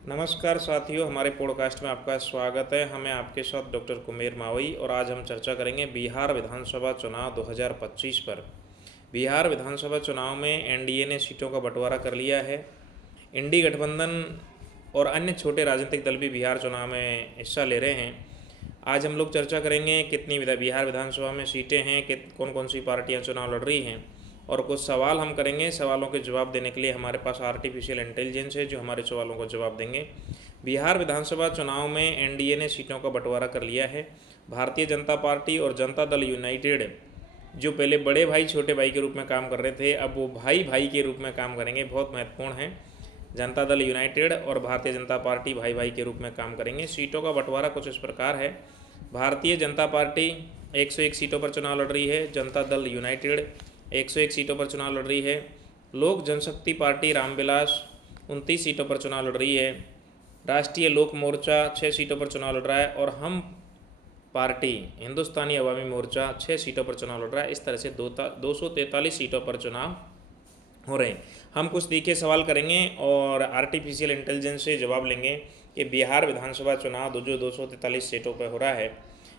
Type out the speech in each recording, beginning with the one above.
नमस्कार साथियों, हमारे पॉडकास्ट में आपका स्वागत है। हमें आपके साथ डॉक्टर कुमेर मावई और आज हम चर्चा करेंगे बिहार विधानसभा चुनाव 2025 पर। बिहार विधानसभा चुनाव में एनडीए ने सीटों का बंटवारा कर लिया है। इंडी गठबंधन और अन्य छोटे राजनीतिक दल भी बिहार चुनाव में हिस्सा ले रहे हैं। आज हम लोग चर्चा करेंगे कितनी बिहार विधानसभा में सीटें हैं, कि कौन कौन सी पार्टियां चुनाव लड़ रही हैं, और कुछ सवाल हम करेंगे। सवालों के जवाब देने के लिए हमारे पास आर्टिफिशियल इंटेलिजेंस है जो हमारे सवालों को जवाब देंगे। बिहार विधानसभा चुनाव में एनडीए ने सीटों का बंटवारा कर लिया है। भारतीय जनता पार्टी और जनता दल यूनाइटेड, जो पहले बड़े भाई छोटे भाई के रूप में काम कर रहे थे, अब वो भाई भाई के रूप में काम करेंगे। बहुत महत्वपूर्ण है। जनता दल यूनाइटेड और भारतीय जनता पार्टी भाई भाई के रूप में काम करेंगे। सीटों का बंटवारा कुछ इस प्रकार है। भारतीय जनता पार्टी 101 सीटों पर चुनाव लड़ रही है। जनता दल यूनाइटेड 101 सीटों पर चुनाव लड़ रही है। लोक जनशक्ति पार्टी रामविलास 29 सीटों पर चुनाव लड़ रही है। राष्ट्रीय लोक मोर्चा 6 सीटों पर चुनाव लड़ रहा है और हम पार्टी हिंदुस्तानी अवामी मोर्चा 6 सीटों पर चुनाव लड़ रहा है। इस तरह से 243 सीटों पर चुनाव हो रहे हैं। हम कुछ तीखे सवाल करेंगे और आर्टिफिशियल इंटेलिजेंस से जवाब लेंगे कि बिहार विधानसभा चुनाव जो 243 सीटों पर हो रहा है,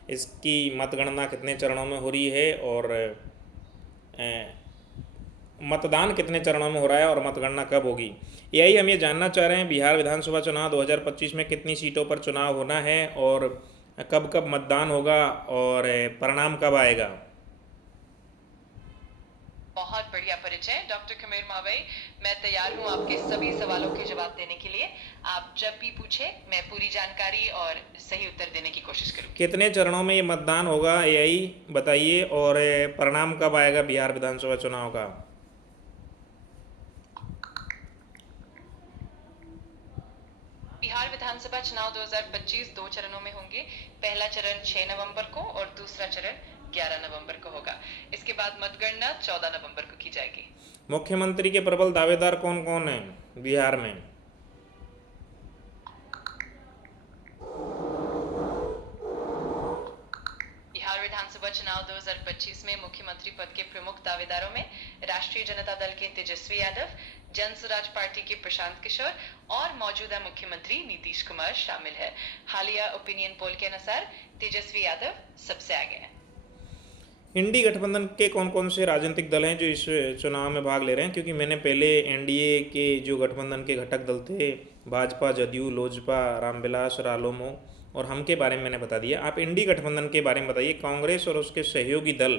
इसकी मतगणना कितने चरणों में हो रही है और मतदान कितने चरणों में हो रहा है और मतगणना कब होगी। यही हम ये जानना चाह रहे हैं। बिहार विधानसभा चुनाव 2025 में कितनी सीटों पर चुनाव होना है और कब कब मतदान होगा और परिणाम कब आएगा। बहुत बढ़िया परिचय डॉक्टर कुमेर मावई। मैं तैयार हूं आपके सभी सवालों के जवाब देने के लिए। आप जब भी पूछे मैं पूरी जानकारी और सही उत्तर देने की कोशिश करूंगी। कितने चरणों में ये मतदान होगा यही बताइए, और परिणाम कब आएगा बिहार विधानसभा चुनाव का। बिहार विधानसभा चुनाव 2025 दो चरणों में होंगे। पहला चरण 6 नवंबर को और दूसरा चरण 11 नवंबर को होगा। इसके बाद मतगणना 14 नवंबर को की जाएगी। मुख्यमंत्री के प्रबल दावेदार कौन कौन हैं बिहार में। बिहार विधानसभा चुनाव 2025 में मुख्यमंत्री पद के प्रमुख दावेदारों में राष्ट्रीय जनता दल के तेजस्वी यादव, जन स्वराज पार्टी के प्रशांत किशोर और मौजूदा मुख्यमंत्री नीतीश कुमार शामिल है। हालिया ओपिनियन पोल के अनुसार तेजस्वी यादव सबसे आगे हैं। इंडी गठबंधन के कौन कौन से राजनीतिक दल हैं जो इस चुनाव में भाग ले रहे हैं, क्योंकि मैंने पहले एनडीए के जो गठबंधन के घटक दल थे, भाजपा, जदयू, लोजपा, रामविलास, रालोमो और हम के बारे में मैंने बता दिया। आप इंडी गठबंधन के बारे में बताइए। कांग्रेस और उसके सहयोगी दल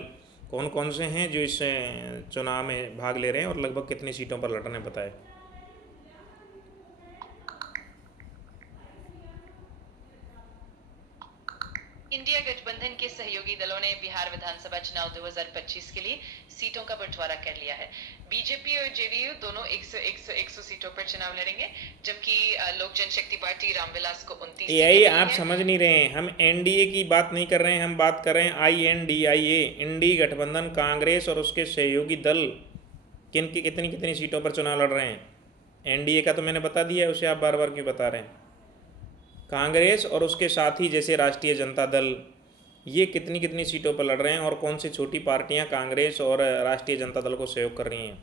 कौन कौन से हैं जो इस चुनाव में भाग ले रहे हैं और लगभग कितनी सीटों पर लड़ रहे हैं, बताएं। इंडिया गठबंधन के सहयोगी दलों ने बिहार विधानसभा चुनाव 2025 के लिए सीटों का बंटवारा कर लिया है। बीजेपी और जेडीयू दोनों 100 सीटों पर चुनाव लड़ेंगे, जबकि लोक जनशक्ति पार्टी रामविलास को 29 सीटें यही मिली आप है। समझ नहीं रहे हैं। हम एनडीए की बात नहीं कर रहे हैं, हम बात कर रहे हैं INDIA, इंडी गठबंधन। कांग्रेस और उसके सहयोगी दल किन की कितनी कितनी सीटों पर चुनाव लड़ रहे हैं। एनडीए का तो मैंने बता दिया है, उसे आप बार बार क्यों बता रहे हैं। कांग्रेस और उसके साथी जैसे राष्ट्रीय जनता दल, ये कितनी कितनी सीटों पर लड़ रहे हैं और कौन सी छोटी पार्टियां कांग्रेस और राष्ट्रीय जनता दल को सहयोग कर रही हैं।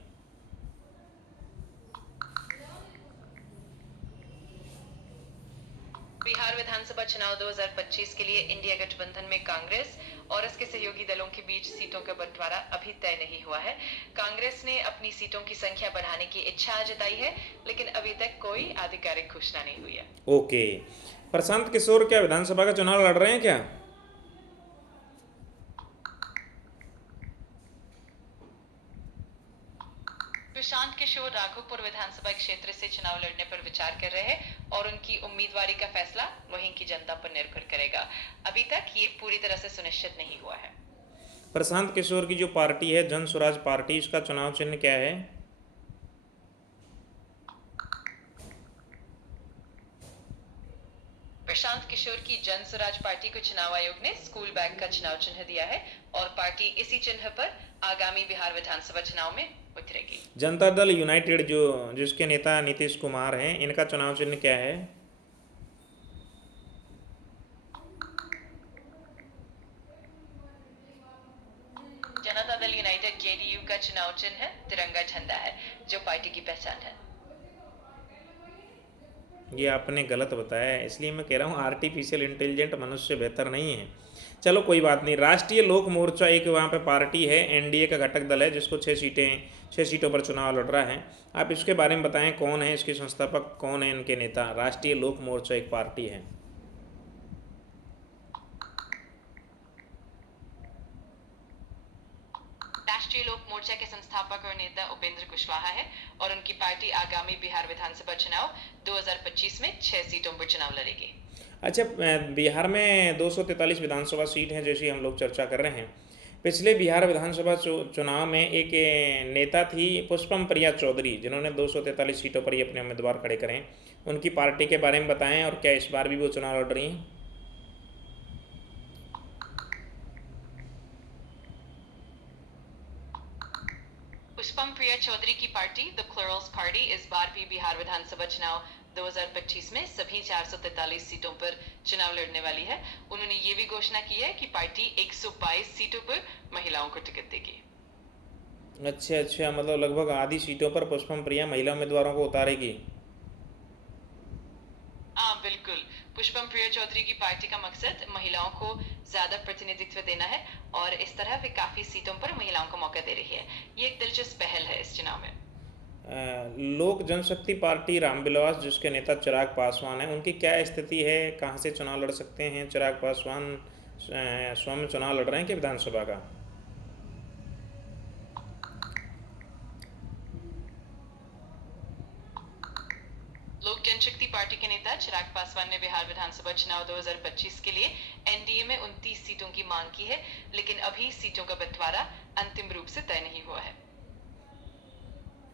बिहार विधानसभा चुनाव 2025 के लिए इंडिया गठबंधन में कांग्रेस और इसके सहयोगी दलों के बीच सीटों का बंटवारा अभी तय नहीं हुआ है। कांग्रेस ने अपनी सीटों की संख्या बढ़ाने की इच्छा जताई है, लेकिन अभी तक कोई आधिकारिक घोषणा नहीं हुई है। ओके। प्रशांत किशोर क्या विधानसभा का चुनाव लड़ रहे हैं क्या। प्रशांत किशोर राघोपुर विधानसभा क्षेत्र से चुनाव लड़ने पर विचार कर रहे हैं और उनकी उम्मीदवारी का फैसला वहीं की जनता पर निर्भर करेगा। अभी तक ये पूरी तरह से सुनिश्चित नहीं हुआ है। प्रशांत किशोर की जो पार्टी है जन स्वराज पार्टी, इसका चुनाव चिन्ह क्या है। प्रशांत किशोर की जन स्वराज पार्टी को चुनाव आयोग ने स्कूल बैग का चुनाव चिन्ह दिया है और पार्टी इसी चिन्ह पर आगामी बिहार विधानसभा चुनाव में उतरेगी। जनता दल यूनाइटेड जो जिसके नेता नीतीश कुमार हैं, इनका चुनाव चिन्ह क्या है। जनता दल यूनाइटेड जेडीयू का चुनाव चिन्ह तिरंगा झंडा है, जो पार्टी की पहचान है। ये आपने गलत बताया है, इसलिए मैं कह रहा हूँ आर्टिफिशियल इंटेलिजेंट मनुष्य बेहतर नहीं है। चलो कोई बात नहीं। राष्ट्रीय लोक मोर्चा एक वहाँ पे पार्टी है, एनडीए का घटक दल है, जिसको 6 सीटों पर चुनाव लड़ रहा है। आप इसके बारे में बताएं, कौन है इसके संस्थापक, कौन है इनके नेता। राष्ट्रीय लोक मोर्चा एक पार्टी है। राष्ट्रीय लोक मोर्चा के संस्थापक और नेता उपेंद्र कुशवाहा है और उनकी पार्टी आगामी बिहार विधानसभा चुनाव 2025 में 6 सीटों पर चुनाव लड़ेगी। अच्छा, बिहार में 243 विधानसभा सीट हैं, जैसी हम लोग चर्चा कर रहे हैं। पिछले बिहार विधानसभा चुनाव में एक नेता थी पुष्पम प्रिया चौधरी, जिन्होंने 243 सीटों पर ही अपने उम्मीदवार खड़े करें। उनकी पार्टी के बारे में बताएं, और क्या इस बार भी वो चुनाव लड़ रही हैं? पुष्पम प्रिया चौधरी की पार्टी द प्लुरल्स पार्टी इस बार भी बिहार विधानसभा चुनाव 2025 में सभी 443 सीटों पर चुनाव लड़ने वाली है। उन्होंने ये भी घोषणा की है कि पार्टी 122 सीटों पर महिलाओं को टिकट देगी। अच्छा, मतलब लगभग आधी सीटों पर पुष्पम प्रिया महिला उम्मीदवारों को उतारेगी। हाँ बिल्कुल, पुष्पम प्रिया चौधरी की पार्टी का मकसद महिलाओं को ज्यादा प्रतिनिधित्व देना है और इस तरह वे काफी सीटों पर महिलाओं को मौका दे रही है। ये एक दिलचस्प पहल है इस चुनाव में। लोक जनशक्ति पार्टी रामविलास, जिसके नेता चिराग पासवान हैं, उनकी क्या स्थिति है? कहाँ से चुनाव लड़ सकते हैं चिराग पासवान? स्वयं चुनाव लड़ रहे हैं कि विधानसभा का? लोक जनशक्ति पार्टी के नेता चिराग पासवान ने बिहार विधानसभा चुनाव 2025 के लिए एनडीए में 29 सीटों की मांग की है, लेकिन अभी सीटों का बंटवारा अंतिम रूप से तय नहीं हुआ है।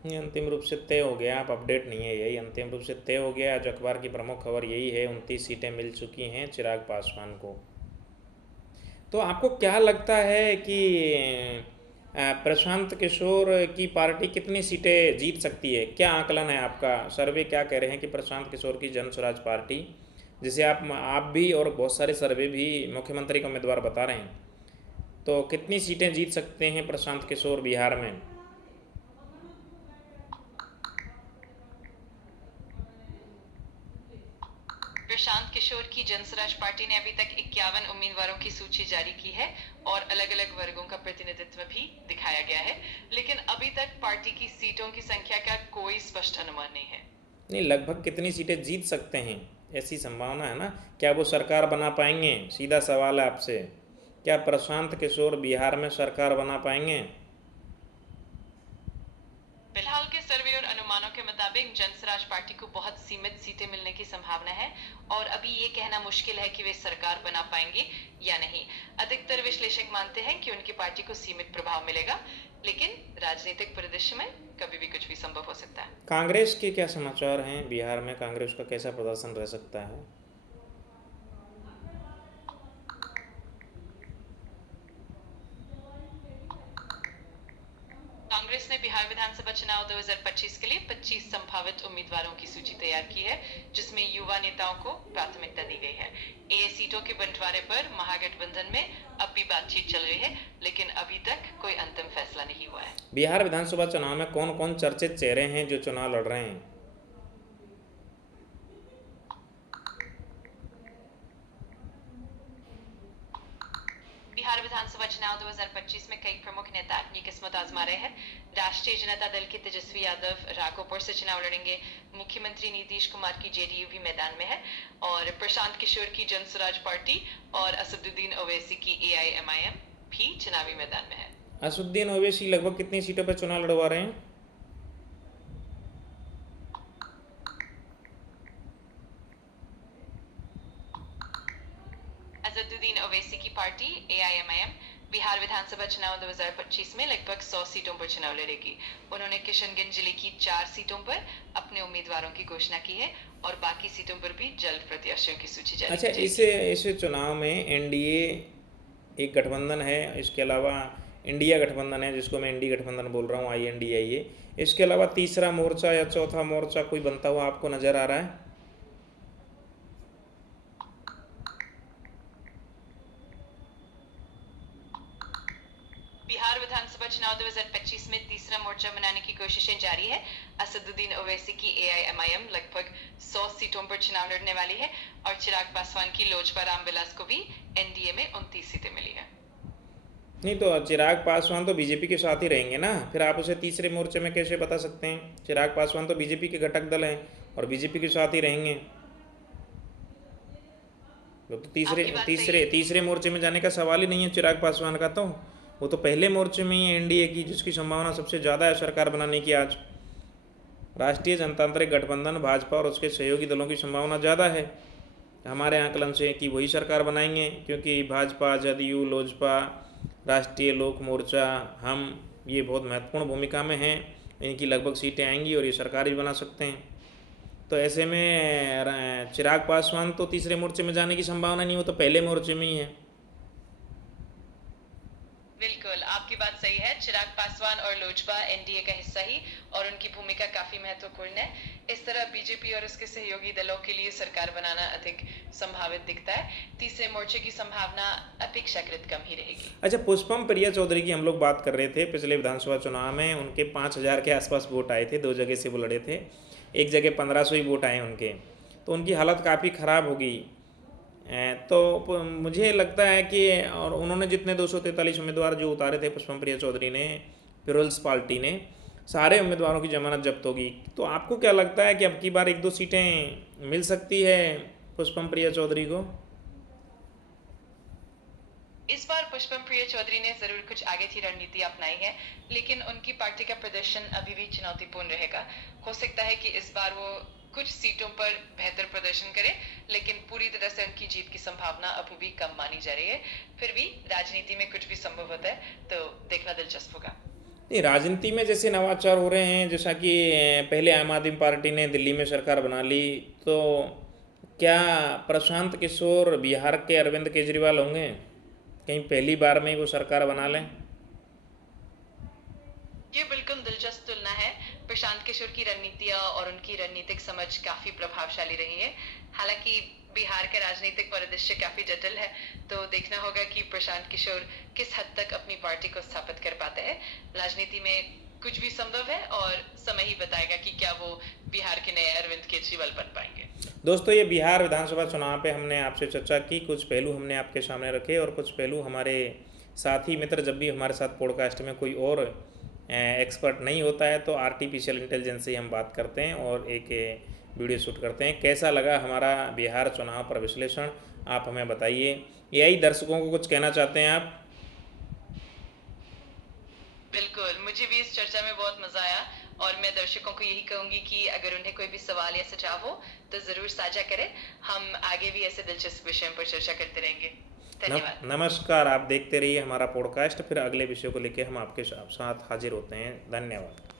ये अंतिम रूप से तय हो गया, आप अपडेट नहीं है, यही अंतिम रूप से तय हो गया। आज अखबार की प्रमुख खबर यही है, 29 सीटें मिल चुकी हैं चिराग पासवान को। तो आपको क्या लगता है कि प्रशांत किशोर की पार्टी कितनी सीटें जीत सकती है? क्या आकलन है आपका? सर्वे क्या कह रहे हैं कि प्रशांत किशोर की जन स्वराज पार्टी, जिसे आप भी और बहुत सारे सर्वे भी मुख्यमंत्री का उम्मीदवार बता रहे हैं, तो कितनी सीटें जीत सकते हैं प्रशांत किशोर बिहार में? प्रशांत किशोर की जनस्वराज पार्टी ने अभी तक 51 उम्मीदवारों की सूची जारी की है और अलग अलग वर्गों का प्रतिनिधित्व भी दिखाया गया है, लेकिन अभी तक पार्टी की सीटों की संख्या का कोई स्पष्ट अनुमान नहीं है। नहीं, लगभग कितनी सीटें जीत सकते हैं, ऐसी संभावना है ना? क्या वो सरकार बना पाएंगे? सीधा सवाल है आपसे, क्या प्रशांत किशोर बिहार में सरकार बना पाएंगे? फिलहाल के सर्वे और अनुमानों के मुताबिक जनस्वराज पार्टी को बहुत सीमित सीटें मिलने की संभावना है और अभी ये कहना मुश्किल है कि वे सरकार बना पाएंगे या नहीं। अधिकतर विश्लेषक मानते हैं कि उनकी पार्टी को सीमित प्रभाव मिलेगा, लेकिन राजनीतिक परिदृश्य में कभी भी कुछ भी संभव हो सकता है। कांग्रेस के क्या समाचार हैं? बिहार में कांग्रेस का कैसा प्रदर्शन रह सकता है? कांग्रेस ने बिहार विधानसभा चुनाव 2025 के लिए 25 संभावित उम्मीदवारों की सूची तैयार की है, जिसमें युवा नेताओं को प्राथमिकता दी गई है। ये सीटों के बंटवारे पर महागठबंधन में अब भी बातचीत चल रही है, लेकिन अभी तक कोई अंतिम फैसला नहीं हुआ है। बिहार विधानसभा चुनाव में कौन कौन चर्चित चेहरे हैं जो चुनाव लड़ रहे हैं? बिहार विधानसभा चुनाव 2025 में कई प्रमुख नेता अपनी किस्मत आजमा रहे हैं। राष्ट्रीय जनता दल के तेजस्वी यादव राघोपुर से चुनाव लड़ेंगे। मुख्यमंत्री नीतीश कुमार की जेडीयू भी मैदान में है और प्रशांत किशोर की जनस्वराज पार्टी और असदुद्दीन ओवैसी की एआईएमआईएम भी चुनावी मैदान में है। असदुद्दीन ओवैसी लगभग कितनी सीटों पर चुनाव लड़वा रहे हैं? असदुद्दीन ओवैसी की पार्टी एआईएमआईएम बिहार विधानसभा चुनाव 2025 में लगभग 100 सीटों पर चुनाव लड़ेगी। उन्होंने किशनगंज जिले की 4 सीटों पर अपने उम्मीदवारों की घोषणा की है और बाकी सीटों पर भी जल्द प्रत्याशियों की सूची जारी अच्छा, की जाएगी। इस चुनाव में एनडीए एक गठबंधन है, इसके अलावा इंडिया गठबंधन है, जिसको मैं इंडी गठबंधन बोल रहा हूँ, INDIA। इसके अलावा तीसरा मोर्चा या चौथा मोर्चा कोई बनता हुआ आपको नज़र आ रहा है? बिहार विधानसभा चुनाव 2025 में तीसरा मोर्चा बनाने की कोशिशें जारी है। असदुद्दीन ओवैसी की एआईएमआईएम लगभग 100 सीटों सीटों पर चुनाव लड़ने वाली है और चिराग पासवान की लोजपा रामविलास को भी एनडीए में 29 सीटें मिली है। नहीं तो चिराग पासवान तो बीजेपी के साथ ही रहेंगे ना, फिर आप उसे तीसरे मोर्चे में कैसे बता सकते हैं? चिराग पासवान तो बीजेपी के घटक दल हैं और बीजेपी के साथ ही रहेंगे। वो तो तीसरे आपकी बात सही तीसरे है। तीसरे मोर्चे में जाने का सवाल ही नहीं है चिराग पासवान का, तो वो तो पहले मोर्चे में ही एनडीए की, जिसकी संभावना सबसे ज़्यादा है सरकार बनाने की। आज राष्ट्रीय जनतांत्रिक गठबंधन भाजपा और उसके सहयोगी दलों की संभावना ज़्यादा है हमारे आकलन से कि वही सरकार बनाएंगे, क्योंकि भाजपा, जदयू, लोजपा, राष्ट्रीय लोक मोर्चा, हम ये बहुत महत्वपूर्ण भूमिका में हैं। इनकी लगभग सीटें आएंगी और ये सरकार भी बना सकते हैं। तो ऐसे में चिराग पासवान तो तीसरे मोर्चे में जाने की संभावना नहीं, वो तो पहले मोर्चे में ही है। बिल्कुल, आपकी बात सही है। चिराग पासवान और लोजपा एनडीए का हिस्सा ही और उनकी भूमिका काफी महत्वपूर्ण है। इस तरह बीजेपी और उसके सहयोगी दलों के लिए सरकार बनाना अधिक संभावित दिखता है। तीसरे मोर्चे की संभावना अपेक्षाकृत कम ही रहेगी। अच्छा, पुष्पम प्रिया चौधरी की हम लोग बात कर रहे थे। पिछले विधानसभा चुनाव में उनके 5,000 के आसपास वोट आए थे, 2 जगह से वो लड़े थे, एक जगह 1,500 ही वोट आए उनके, तो उनकी हालत काफ़ी ख़राब हो गई। तो मुझे लगता है कि, और उन्होंने जितने 243 उम्मीदवार जो उतारे थे पुष्पम प्रिया चौधरी ने, पीपल्स पार्टी ने, सारे उम्मीदवारों की जमानत जब्त होगी। तो आपको क्या लगता है कि अब की बार 1-2 सीटें मिल सकती है पुष्पम प्रिया चौधरी को? इस बार पुष्पम प्रिया चौधरी ने जरूर कुछ आगे की रणनीति अपनाई है, लेकिन उनकी पार्टी का प्रदर्शन अभी भी चुनौतीपूर्ण रहेगा। हो सकता है कि इस बार वो कुछ सीटों पर बेहतर प्रदर्शन करे, लेकिन पूरी तरह से उनकी जीत की संभावना अभी भी कम मानी जा रही है। फिर भी राजनीति में कुछ भी संभव होता है, तो देखना दिलचस्प होगा। नहीं, राजनीति में जैसे नवाचार हो रहे हैं, जैसा कि पहले आम आदमी पार्टी ने दिल्ली में सरकार बना ली, तो क्या प्रशांत किशोर बिहार के अरविंद केजरीवाल होंगे? कहीं पहली बार में ही वो सरकार बना लें? ये बिल्कुल दिलचस्प तुलना है। प्रशांत किशोर की रणनीतियां और उनकी रणनीतिक समझ काफी प्रभावशाली रही है। हालांकि बिहार का राजनीतिक परिदृश्य काफी जटिल है, तो देखना होगा कि प्रशांत किशोर किस हद तक अपनी पार्टी को स्थापित कर पाते हैं। राजनीति में कुछ भी संभव है और समय ही बताएगा कि क्या वो बिहार के नए अरविंद केजरीवाल बन पाएंगे। दोस्तों, ये बिहार विधानसभा चुनाव पे हमने आपसे चर्चा की, कुछ पहलू हमने आपके सामने रखे और कुछ पहलू हमारे साथी मित्र, जब भी हमारे साथ पॉडकास्ट में कोई और एक्सपर्ट नहीं होता है तो आर्टिफिशियल इंटेलिजेंस से हम बात करते हैं और एक वीडियो शूट करते हैं। कैसा लगा हमारा बिहार चुनाव पर विश्लेषण, आप हमें बताइए। यही दर्शकों को कुछ कहना चाहते हैं आप? बिल्कुल, मुझे भी इस चर्चा में बहुत मजा आया और मैं दर्शकों को यही कहूंगी कि अगर उन्हें कोई भी सवाल या सुझाव हो तो जरूर साझा करें। हम आगे भी ऐसे दिलचस्प विषयों पर चर्चा करते रहेंगे। धन्यवाद। नमस्कार, आप देखते रहिए हमारा पॉडकास्ट, फिर अगले विषय को लेकर हम आपके साथ हाजिर होते हैं। धन्यवाद।